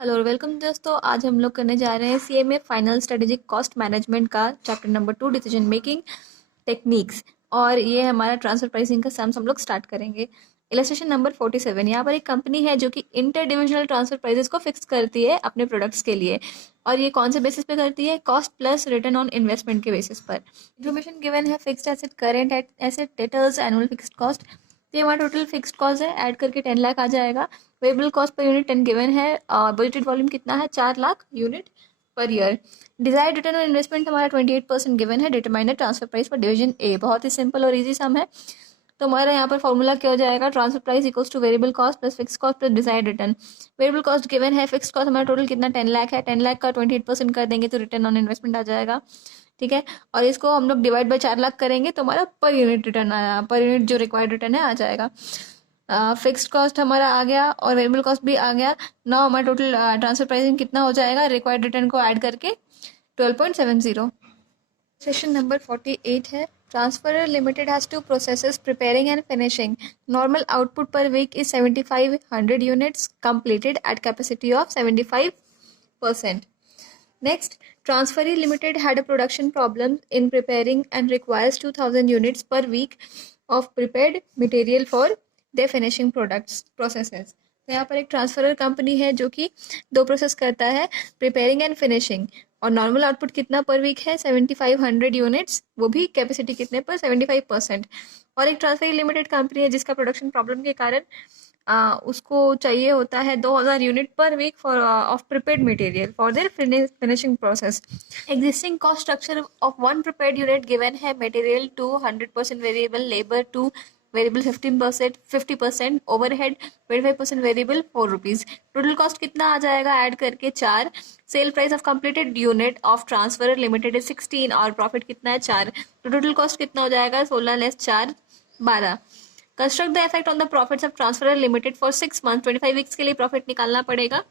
Hello और welcome दोस्तों। आज हम लोग करने जा रहे हैं CMA final strategic cost management का chapter number 2 decision making techniques. और ये हमारा ट्रांसफर प्राइसिंग का सम्स हम लोग स्टार्ट करेंगे। Illustration number 47। यहाँ पर एक कंपनी है जो कि इंटर डिविजनल ट्रांसफर प्राइसेस को फिक्स करती है अपने प्रोडक्ट्स के लिए। और ये कौन से बेसिस पे करती है? Cost plus return on investment के बेसिस पर। इन्फॉर्मेशन गिवन है fixed asset, current asset, debtors, annual fixed cost. तो ये हमारा टोटल फिक्स्ड कॉस्ट है, ऐड करके 10 लाख आ जाएगा। Variable cost per unit 10 given है। बजटेड वॉल्यूम कितना है? 4 lakh unit per year. Desired return on investment हमारा 28% गिवन है। Determine transfer price for division ए। बहुत ही सिंपल और इजी सम है। तो हमारा यहाँ पर फॉर्मूला क्या हो जाएगा? Transfer price equals two variable cost plus fix cost plus desired return. Variable cost given है, फिक्स कॉस्ट हमारा टोटल कितना? 10 लाख है। 10 लाख का 28% कर देंगे तो रिटर्न ऑन इन्वेस्टमेंट आ जाएगा। ठीक है। और इसको हम लोग डिवाइड बाय 4 लाख करेंगे तो हमारा पर यूनिट रिटर्न आया, पर यूनिट जो रिक्वायर्ड रिटर्न है आ जाएगा। फिक्स्ड कॉस्ट हमारा आ गया और वेरिएबल कॉस्ट भी आ गया। नाउ हमारा टोटल ट्रांसफर प्राइसिंग कितना हो जाएगा रिक्वायर्ड रिटर्न को ऐड करके? 12.70। सेशन नंबर 48 है। Transfer Limited has two processes preparing and finishing. Normal output per week is 7500 units completed at capacity of 75%. Next, Transferee Limited had a production problem in preparing and requires 2000 units per week of prepared material for their finishing products processes. तो यहाँ पर एक transferor company है जो कि दो process करता है, प्रिपेयरिंग एंड फिनिशिंग। और नॉर्मल आउटपुट कितना पर वीक है? 7500 यूनिट्स, वो भी कैपेसिटी कितने पर? 75%। और एक ट्रांसफरी लिमिटेड कंपनी है जिसका प्रोडक्शन प्रॉब्लम के कारण उसको चाहिए होता है 2000 unit per week for of prepared material for their finishing process. Existing cost structure of one prepared unit given है। Material to 100% variable, labour to variable 15%, 50%, overhead 25% variable, 4 rupees. Total cost कितना आ जाएगा ऐड करके? 4। Sale price of completed unit of transfer limited 16 और profit कितना है? 4। तो total cost कितना हो जाएगा? 16 less 4, 12। Construct the effect on the profits of transfer Limited for 6 month. 25 weeks के लिए प्रॉफिट निकालना पड़ेगा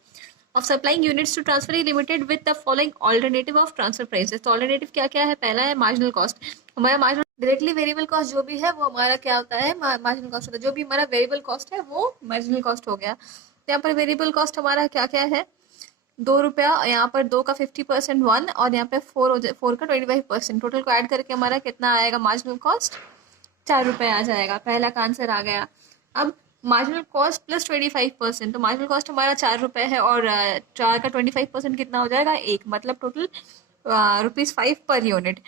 of supplying units to Transfer Limited with the following alternative of transfer prices. तो ऑल्टरनेटिव क्या क्या है? पहला है मार्जिनल कॉस्ट। हमारा मार्जिनल डायरेक्टली वेरिएबल कॉस्ट जो भी है वो हमारा क्या होता है? मार्जिनल कॉस्ट होता है। जो भी हमारा वेरिएबल कॉस्ट है वो मार्जिनल कॉस्ट हो गया। तो यहाँ पर वेरिएबल कॉस्ट हमारा क्या क्या है? 2 रुपया, यहाँ पर 2 का 50% 1, और यहाँ पे 4 का 25%। टोटल को ऐड करके हमारा कितना आएगा मार्जिनल कॉस्ट? 4 रुपये आ जाएगा। पहला का आंसर आ गया। अब मार्जिनल कॉस्ट प्लस 25%, तो मार्जिनल कॉस्ट हमारा 4 रुपये है और 4 का 25% कितना हो जाएगा? 1, मतलब टोटल ₹5 पर यूनिट।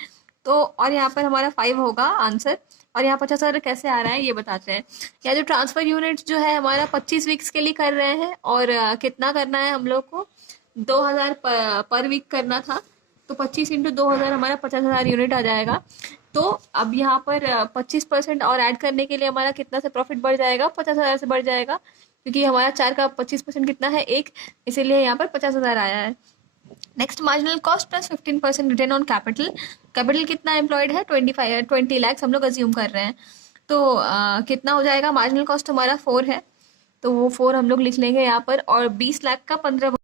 तो और यहाँ पर हमारा 5 होगा आंसर। और यहाँ 50,000 कैसे आ रहा है ये बताते हैं। यहाँ जो ट्रांसफर यूनिट जो है हमारा 25 वीक्स के लिए कर रहे हैं और कितना करना है हम लोग को? 2000 पर वीक करना था। तो 25 × 2000 हमारा 50,000 यूनिट आ जाएगा। तो अब यहाँ पर 25% और ऐड करने के लिए हमारा कितना से प्रॉफिट बढ़ जाएगा? 50,000 से बढ़ जाएगा, क्योंकि हमारा 4 का 25% कितना है? 1। इसीलिए यहाँ पर 50,000 आया है। Next, marginal cost plus 15% return on capital. Capital कितना एम्प्लॉयड है? 20 lakhs हम लोग अज्यूम कर रहे हैं। तो कितना हो जाएगा? मार्जिनल कॉस्ट हमारा 4 है, तो वो 4 हम लोग लिख लेंगे यहाँ पर। और 20 लाख का 15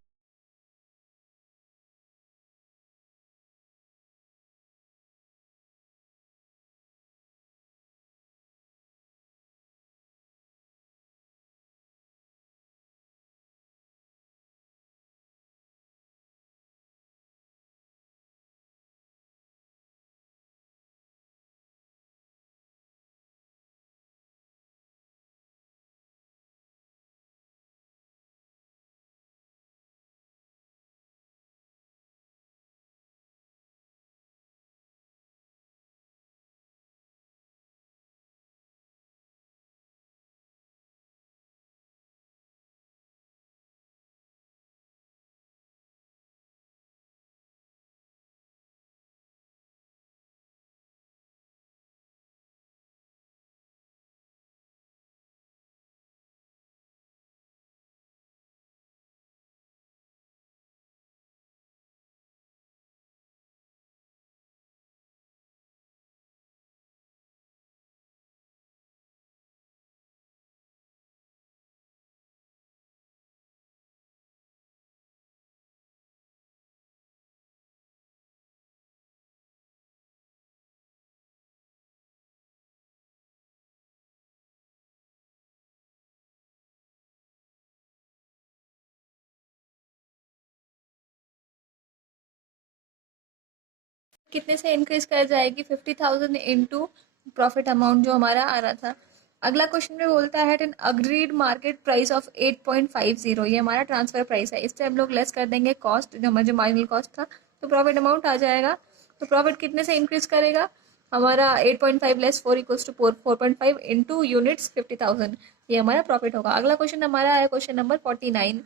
कितने से इंक्रीज कर जाएगी, 50,000 इंटू प्रॉफिट अमाउंट जो हमारा आ रहा था। अगला क्वेश्चन में बोलता है N agreed market price of 8.50, ये हमारा ट्रांसफर प्राइस है। इससे हम लोग लेस कर देंगे कॉस्ट, जो हमारा जो मार्जिनल कॉस्ट था, तो प्रॉफिट अमाउंट आ जाएगा। तो प्रॉफिट कितने से इंक्रीज करेगा, हमारा 8.5 less 4 equals to 4.5 into units 50,000, ये हमारा प्रॉफिट होगा। अगला क्वेश्चन हमारा है question number 49।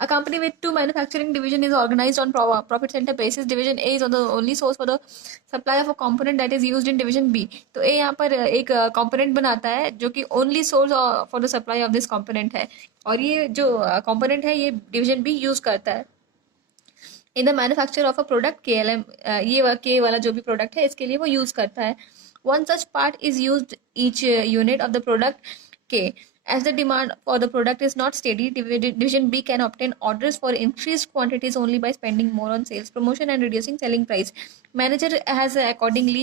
A company with two manufacturing division is organized on profit center basis. Division A is on the only source for the supply of a component that is used in division B. तो A यहाँ पर एक component बनाता है जो कि only source for the supply of this component है, और ये जो component है ये division B use करता है in the manufacture of a product KLM। ये के वाला जो भी प्रोडक्ट है इसके लिए वो यूज करता है। One such part is used each unit of the product के। As the demand for the product is not steady, Division B can obtain orders for increased quantities only by spending more on sales promotion and reducing selling price. Manager has accordingly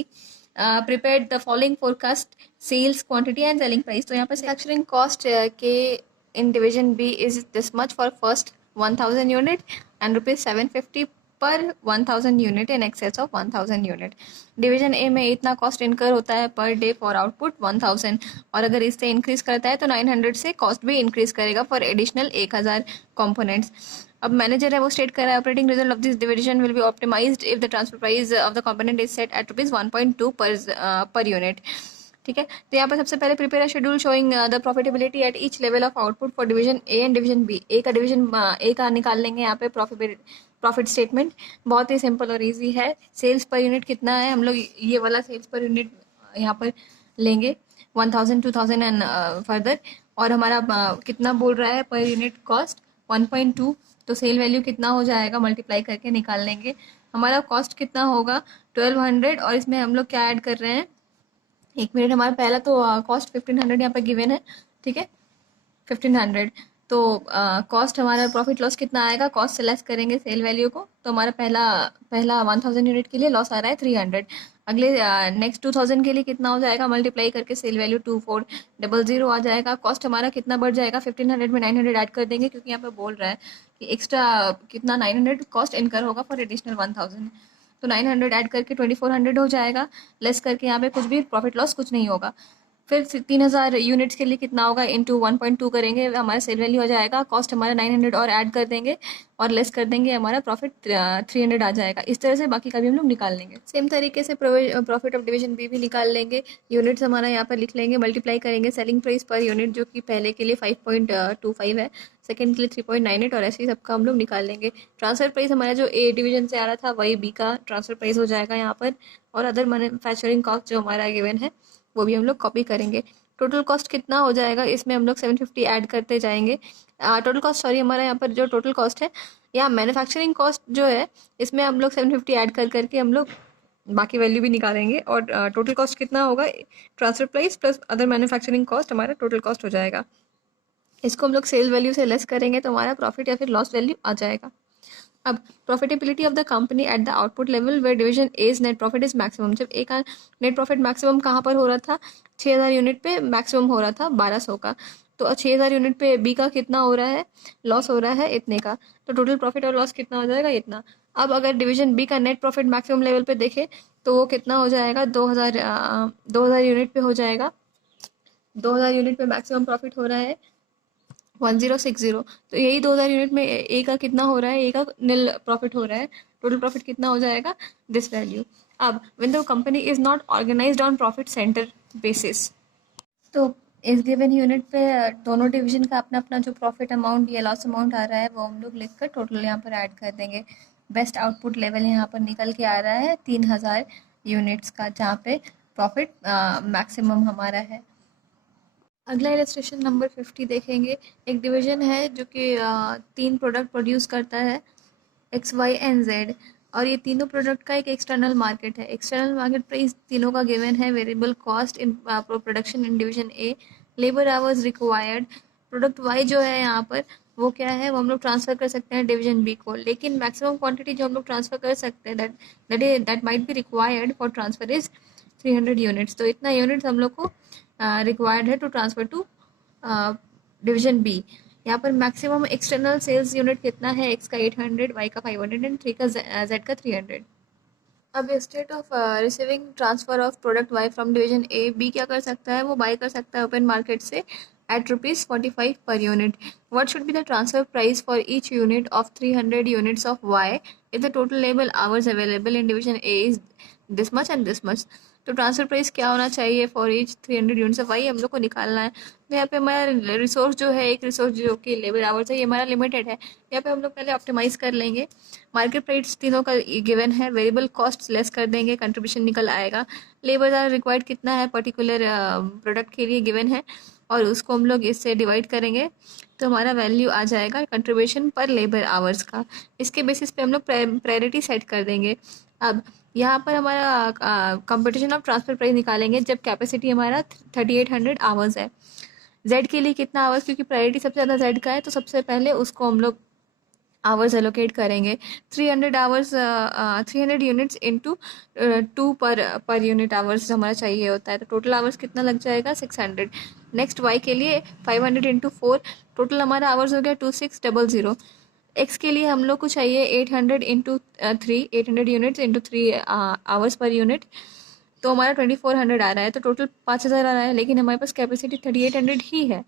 prepared the following forecast: sales quantity and selling price. तो यहाँ पर manufacturing cost के in Division B is this much for first 1000 unit and rupees 750 पर 1000 unit in excess of 1000 unit. Division A में इतना cost incur होता है per day for output 1000, और अगर इससे इंक्रीज करता है तो 900 से कॉस्ट भी इंक्रीज करेगा फॉर एडिशनल 1000 कंपोनेंट्स। अब मैनेजर है वो स्टेट कर रहा है operating result of this division will be optimised if the transfer price of the component is set at rupees 1.2 per unit. ठीक है, तो यहाँ पर सबसे पहले prepare schedule showing the profitability at each level of output for division A and division B. A का division ए का निकाल लेंगे यहाँ पे प्रॉफिट स्टेटमेंट। बहुत ही सिंपल और इजी है। सेल्स पर यूनिट कितना है, हम लोग ये वाला सेल्स पर यूनिट यहाँ पर लेंगे 1000 2000 एंड फर्दर, और हमारा कितना बोल रहा है पर यूनिट कॉस्ट 1.2, तो सेल वैल्यू कितना हो जाएगा मल्टीप्लाई करके निकाल लेंगे। हमारा कॉस्ट कितना होगा 1200, और इसमें हम लोग क्या ऐड कर रहे हैं, एक मिनट, हमारा पहला तो कॉस्ट 1500 यहाँ पर गिवन है। ठीक है, 1500, तो कॉस्ट हमारा प्रॉफिट लॉस कितना आएगा, कॉस्ट से लेस करेंगे सेल वैल्यू को, तो हमारा पहला 1000 यूनिट के लिए लॉस आ रहा है 300। अगले नेक्स्ट 2000 के लिए कितना हो जाएगा, मल्टीप्लाई करके सेल वैल्यू 2400 आ जाएगा। कॉस्ट हमारा कितना बढ़ जाएगा, 1500 में 900 ऐड कर देंगे, क्योंकि यहाँ पे बोल रहा है कि एक्स्ट्रा कितना 900 कॉस्ट इनकर होगा फॉर एडिशनल 1000, तो 900 ऐड करके 2400 हो जाएगा, लेस करके यहाँ पे कुछ भी प्रॉफिट लॉस कुछ नहीं होगा। फिर 3000 यूनिट्स के लिए कितना होगा, इंटू 1.2 करेंगे, हमारा सेल वैल्यू हो जाएगा। कॉस्ट हमारा 900 और ऐड कर देंगे और लेस कर देंगे, हमारा प्रॉफिट 300 आ जाएगा। इस तरह से बाकी का भी हम लोग निकाल लेंगे। सेम तरीके से प्रॉफिट ऑफ डिवीजन बी भी निकाल लेंगे। यूनिट्स हमारा यहाँ पर लिख लेंगे, मल्टीप्लाई करेंगे सेलिंग प्राइस पर यूनिट, जो कि पहले के लिए 5.25 है, सेकेंड के लिए 3.98, और ऐसे ही सबका हम लोग निकाल लेंगे। ट्रांसफर प्राइस हमारा जो ए डिवीजन से आ रहा था वही बी का ट्रांसफर प्राइस हो जाएगा यहाँ पर, और अदर मैन्युफैक्चरिंग कॉस्ट जो हमारा गिवन है वो भी हम लोग कॉपी करेंगे। टोटल कॉस्ट कितना हो जाएगा, इसमें हम लोग 750 ऐड करते जाएंगे। टोटल कॉस्ट, सॉरी, हमारा यहाँ पर जो टोटल कॉस्ट है, या मैन्युफैक्चरिंग कॉस्ट जो है, इसमें हम लोग 750 ऐड कर करके हम लोग बाकी वैल्यू भी निकालेंगे, और टोटल कॉस्ट कितना होगा, transfer price plus other manufacturing cost हमारा टोटल कॉस्ट हो जाएगा। इसको हम लोग सेल वैल्यू से लेस करेंगे तो हमारा प्रॉफिट या फिर लॉस वैल्यू आ जाएगा। अब profitability of the company at the output level where division as net profit is maximum. जब ए का नेट प्रॉफिट मैक्सिमम कहाँ पर हो रहा था, 6000 यूनिट पे मैक्सिमम हो रहा था 1200 का, तो 6000 यूनिट पे बी का कितना हो रहा है, लॉस हो रहा है इतने का, तो टोटल प्रॉफिट और लॉस कितना हो जाएगा, इतना। अब अगर डिवीजन बी का नेट प्रॉफिट मैक्सिमम लेवल पे देखे तो वो कितना हो जाएगा, 2000 यूनिट पे हो जाएगा। 2000 यूनिट पे मैक्सिमम प्रॉफिट हो रहा है 1060, तो यही 2000 यूनिट में ए का कितना हो रहा है, ए का नील प्रॉफिट हो रहा है। टोटल प्रॉफिट कितना हो जाएगा, दिस वैल्यू। अब when the company is not organised on profit centre basis, तो इस गिवन यूनिट पे दोनों डिवीजन का अपना अपना जो प्रॉफिट अमाउंट या लॉस अमाउंट आ रहा है वो हम लोग लिख कर टोटल यहाँ पर ऐड कर देंगे। बेस्ट आउटपुट लेवल यहाँ पर निकल के आ रहा है 3000 यूनिट्स का, जहाँ पे प्रॉफिट मैक्सिमम हमारा है। अगला इलस्ट्रेशन नंबर 50 देखेंगे। एक डिवीजन है जो कि 3 प्रोडक्ट प्रोड्यूस करता है, एक्स वाई एंड जेड, और ये तीनों प्रोडक्ट का एक एक्सटर्नल मार्केट है। एक्सटर्नल मार्केट प्राइस तीनों का गिवन है। Variable cost in production in division A, labour hours required. Product Y जो है यहाँ पर वो क्या है, वो हम लोग ट्रांसफ़र कर सकते हैं डिवीजन बी को, लेकिन मैक्सिमम क्वांटिटी जो हम लोग ट्रांसफ़र कर सकते हैं that might be required for transfer is 300 units. तो इतना यूनिट्स हम लोग को रिक्वायर्ड है to transfer to division B. यहाँ पर मैक्सिमम एक्सटर्नल सेल्स यूनिट कितना है, एक्स का 800, वाई का 500 एंड थ्री का जेड का 300। अब state of receiving transfer of product Y from division A, B क्या कर सकता है, वो बाई कर सकता है ओपन मार्केट से at ₹45 per unit. What should be the transfer price for each unit of 300 units of Y if the total labour hours available in division A is this much and this much. तो transfer price क्या होना चाहिए for each 300 units of Y, हम लोग को निकालना है. तो यहाँ पे हमारा रिसोर्स जो है, एक रिसोर्स जो कि लेबर आवर्स है, ये हमारा लिमिटेड है. यहाँ पे हम लोग पहले ऑप्टिमाइज कर लेंगे. मार्केट प्राइस तीनों का गिवन है, वेरिएबल कॉस्ट लेस कर देंगे, कंट्रीब्यूशन निकल आएगा. लेबर आर रिक्वायर्ड कितना है पर्टिकुलर प्रोडक्ट के लिए गिवन है, और उसको हम लोग इससे डिवाइड करेंगे तो हमारा वैल्यू आ जाएगा कंट्रीब्यूशन पर लेबर आवर्स का. इसके बेसिस पे हम लोग प्रायोरिटी सेट कर देंगे. अब यहाँ पर हमारा कंपटीशन ऑफ ट्रांसफर प्राइस निकालेंगे जब कैपेसिटी हमारा 3800 आवर्स है. जेड के लिए कितना आवर्स, क्योंकि प्रायोरिटी सबसे ज़्यादा जेड का है, तो सबसे पहले उसको हम लोग आवर्स एलोकेट करेंगे. 300 hours, 300 units into 2 per unit hours हमारा चाहिए होता है, तो टोटल आवर्स कितना लग जाएगा 600. नेक्स्ट वाई के लिए 500 इंटू 4, टोटल हमारा आवर्स हो गया 2600. एक्स के लिए हम लोग को चाहिए 800 into 3, 800 units into 3 hours per unit, तो हमारा 2400 आ रहा है, तो टोटल 5000 आ रहा है, लेकिन हमारे पास कैपेसिटी 3800 ही है.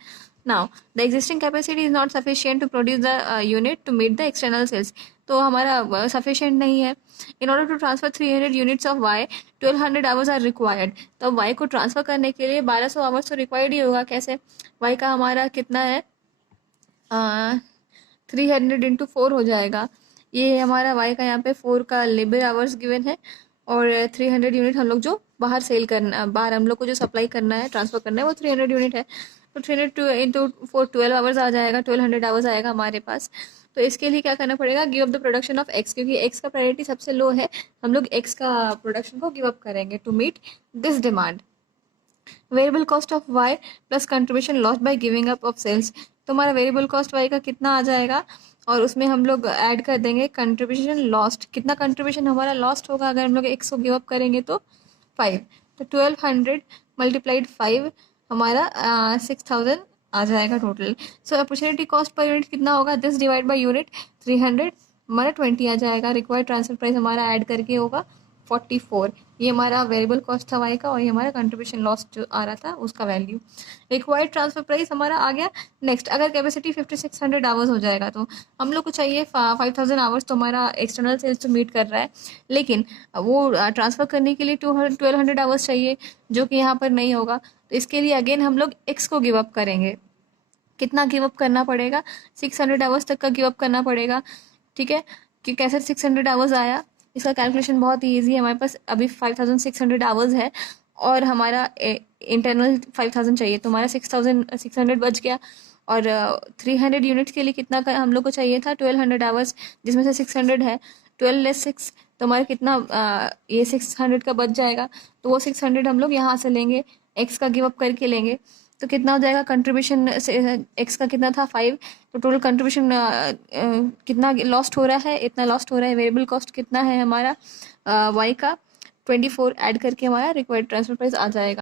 Now the existing capacity is not sufficient to produce the unit to meet the external sales. तो हमारा सफिशिएंट नहीं है. In order to transfer 300 units of Y 1200 hours are required. तो वाई को ट्रांसफर करने के लिए 1200 आवर्स तो रिक्वायर्ड ही होगा. कैसे, वाई का हमारा कितना है, 300 इंटू 4 हो जाएगा. ये हमारा वाई का यहाँ पे 4 का लेबर आवर्स गिवन है, और 300 यूनिट हम लोग जो बाहर सेल करना, बाहर हम लोग को जो सप्लाई करना है, ट्रांसफर करना है, वो 300 यूनिट है. तो 300 इंटू 4 12 आवर्स आ जाएगा, 1200 आवर्स आएगा हमारे पास. तो इसके लिए क्या करना पड़ेगा, give up the production of X, क्योंकि एक्स का प्रायोरिटी सबसे लो है, हम लोग एक्स का प्रोडक्शन को गिव अप करेंगे to meet this demand. Variable cost of Y plus contribution lost by giving up of sales. तो हमारा वेरिएबल कॉस्ट वाई का कितना आ जाएगा, और उसमें हम लोग ऐड कर देंगे कंट्रीब्यूशन लॉस्ट. कितना कंट्रीब्यूशन हमारा लॉस्ट होगा अगर हम लोग एक्स को गिव अप करेंगे, तो 5. तो 1200 मल्टीप्लाइड 5 हमारा 6000 आ जाएगा total. So opportunity cost per unit कितना होगा, दिस डिवाइड बाय यूनिट 300, हमारा 20 आ जाएगा. रिक्वायर्ड ट्रांसफर प्राइस हमारा ऐड करके होगा 44. ये हमारा वेरिएबल कॉस्ट था वाई का, और ये हमारा कंट्रीब्यूशन लॉस जो आ रहा था उसका वैल्यू. रिक्वायर्ड ट्रांसफर प्राइस हमारा आ गया. नेक्स्ट, अगर कैपेसिटी 5600 आवर्स हो जाएगा, तो हम लोग को चाहिए 5000 आवर्स, तो हमारा एक्सटर्नल सेल्स तो मीट कर रहा है, लेकिन वो ट्रांसफ़र करने के लिए 1200 आवर्स चाहिए, जो कि यहाँ पर नहीं होगा. तो इसके लिए अगेन हम लोग एक्स को गिव अप करेंगे. कितना गिव अप करना पड़ेगा, 600 आवर्स तक का गिव अप करना पड़ेगा. ठीक है, कि कैसे 600 आवर्स आया, इसका कैलकुलेशन बहुत ही ईजी है. हमारे पास अभी 5600 आवर्स है, और हमारा इंटरनल 5000 चाहिए, तो हमारा 6600 बच गया. और 300 यूनिट्स के लिए कितना का हम लोग को चाहिए था, 1200 आवर्स, जिसमें से 600 है. 12 लेस 6, तो हमारा कितना ये 600 का बच जाएगा. तो वो 600 हम लोग यहाँ से लेंगे, एक्स का गिव अप करके लेंगे. तो कितना हो जाएगा कंट्रीब्यूशन से, एक्स का कितना था 5, तो टोटल कंट्रीब्यूशन कितना लॉस्ट हो रहा है, इतना लॉस्ट हो रहा है. वेरिएबल कॉस्ट कितना है हमारा वाई का 24, ऐड करके हमारा रिक्वायर्ड ट्रांसफर प्राइस आ जाएगा.